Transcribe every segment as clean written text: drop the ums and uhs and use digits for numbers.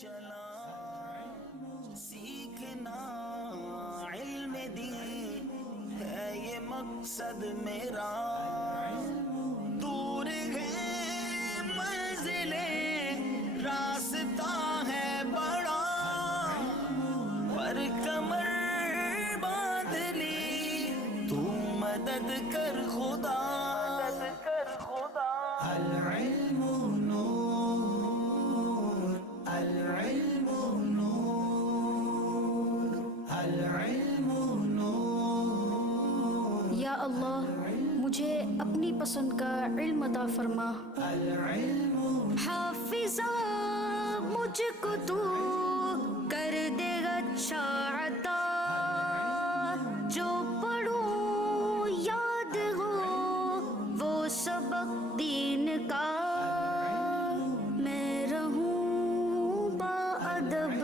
چلا سیکھنا علم دین ہے یہ مقصد میرا، دور ہے منزلیں راستہ ہے بڑا، پر کمر باندھ لی تو مدد کر خدا، العلم نور، العلم نور، العلم نور۔ یا اللہ مجھے اپنی پسند کا علم عطا فرما، حافظہ مجھ کو تو کر دے اچھا عطا، جو پڑھوں یاد ہو وہ سبق دین کا، میں رہوں با ادب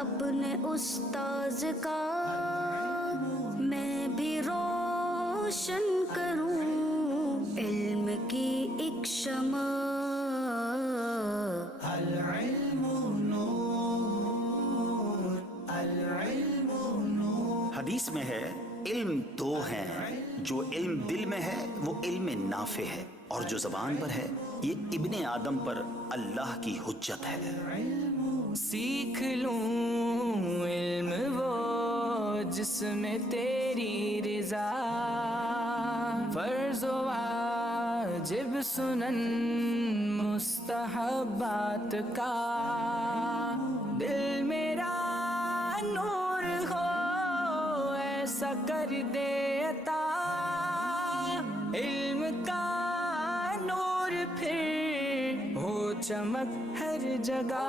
اپنے استاذ کا، میں بھی روشن کروں علم کی ایک شمع، العلم نور، العلم نور۔ حدیث میں ہے علم دو ہیں، جو علم دل میں ہے وہ علم نافع ہے، اور جو زبان پر ہے یہ ابن آدم پر اللہ کی حجت ہے۔ سیکھ لوں علم وہ جس میں تیری رضا، فرض و واجب سنن مستحبات کا، دل میرا نور ہو ایسا کر دے عطا، علم کا نور پھر ہو چمک ہر جگہ،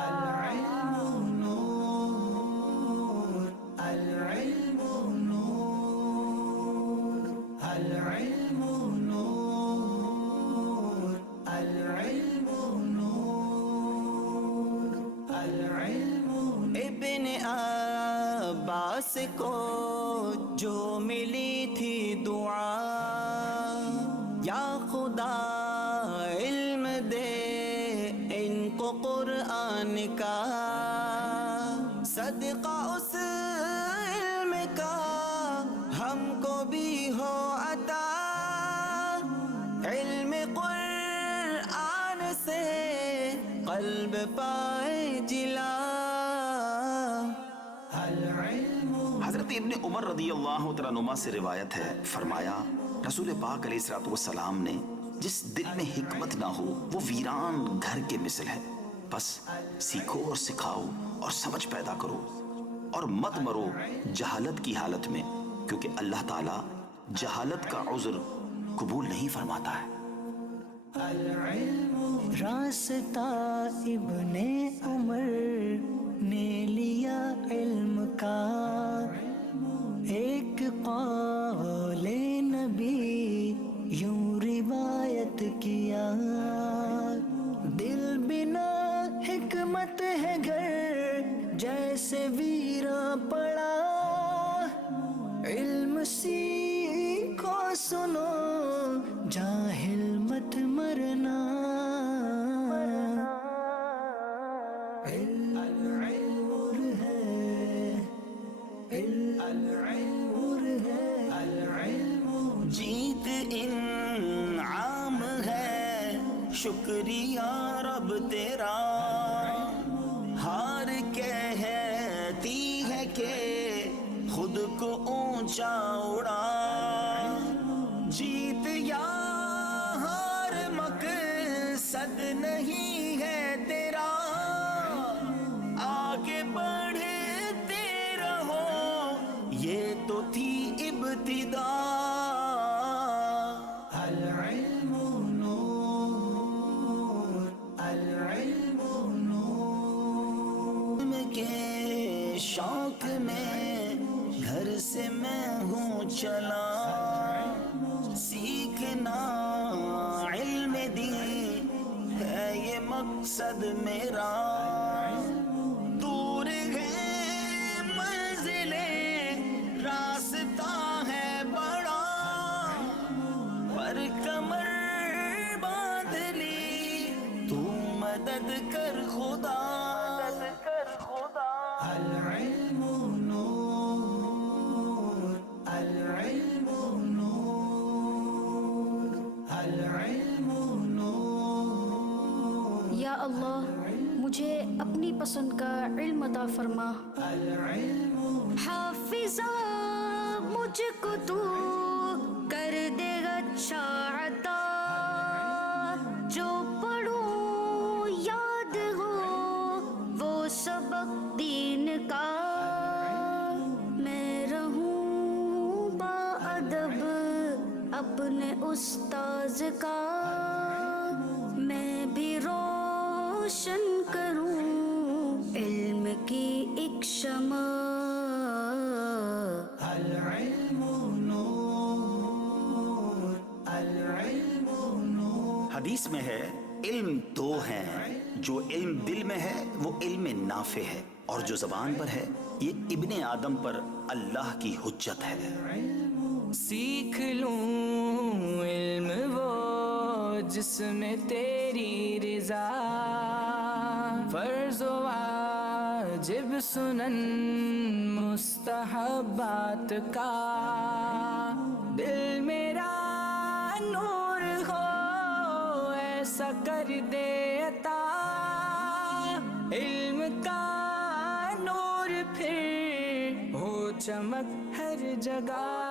العلم نور، العلم نور، العلم نور، العلم نور، العلم نور۔ ابن عباس کو جو ملی تھی دعا، یا خدا علم دے ان کو قرآن کا، صدقہ اس علم کا ہم کو بھی ہو عطا، علم قرآن سے قلب پائے جلا، العلم۔ حضرت ابن عمر رضی اللہ تعالیٰ عنہما سے روایت ہے، فرمایا رسول پاک علیہ الصلوۃ والسلام نے، جس دل میں حکمت نہ ہو وہ ویران گھر کے مثل ہے، بس سیکھو اور سکھاؤ اور سمجھ پیدا کرو، اور مت مرو جہالت کی حالت میں، کیونکہ اللہ تعالیٰ جہالت کا عذر قبول نہیں فرماتا ہے۔ راستہ ابن عمر نے لیا علم کا، ایک قول نبی یوں روایت کیا، دل بنا حکمت ہے گھر جیسے ویراں پڑا، علم سیکھو سنو جاہل مت مرنا، جیت انعام ہے شکریہ رب تیرا، ہار کہتی ہے کہ خود کو اونچا اڑا، جیت یا ہار مقصد نہیں ہے تیرا، آگے بڑھتے رہو یہ تو تھی ابتدا، العلم نور، العلم نور۔ علم کے شوق میں گھر سے میں ہوں چلا، سیکھنا علم دین ہے یہ مقصد میرا، دور ہے منزلیں راستہ ہے بڑا، پر کمر باندھ لی تو مدد کر خدا العلم نور العلم نور العلم نور یا اللہ مجھے اپنی پسند کا علم عطا فرما. حافظہ مجھ کو تو کر دے اچھا عطا، جو پڑھوں یاد ہو وہ سبق دین کا. میں رہوں با ادب اپنے استاذ کا، میں بھی روشن کروں علم کی ایک شمع. العلم نور العلم نور. حدیث میں ہے علم دو ہیں، جو علم دل میں ہے وہ علم نافع ہے، اور جو زبان پر ہے یہ ابن آدم پر اللہ کی حجت ہے. سیکھ لوں علم وہ جس میں تیری رضا، فرض و واجب سنن مستحبات کا. دل میرا نور ہو ایسا کر دے عطا، علم کا نور پھر ہو چمک ہر جگہ.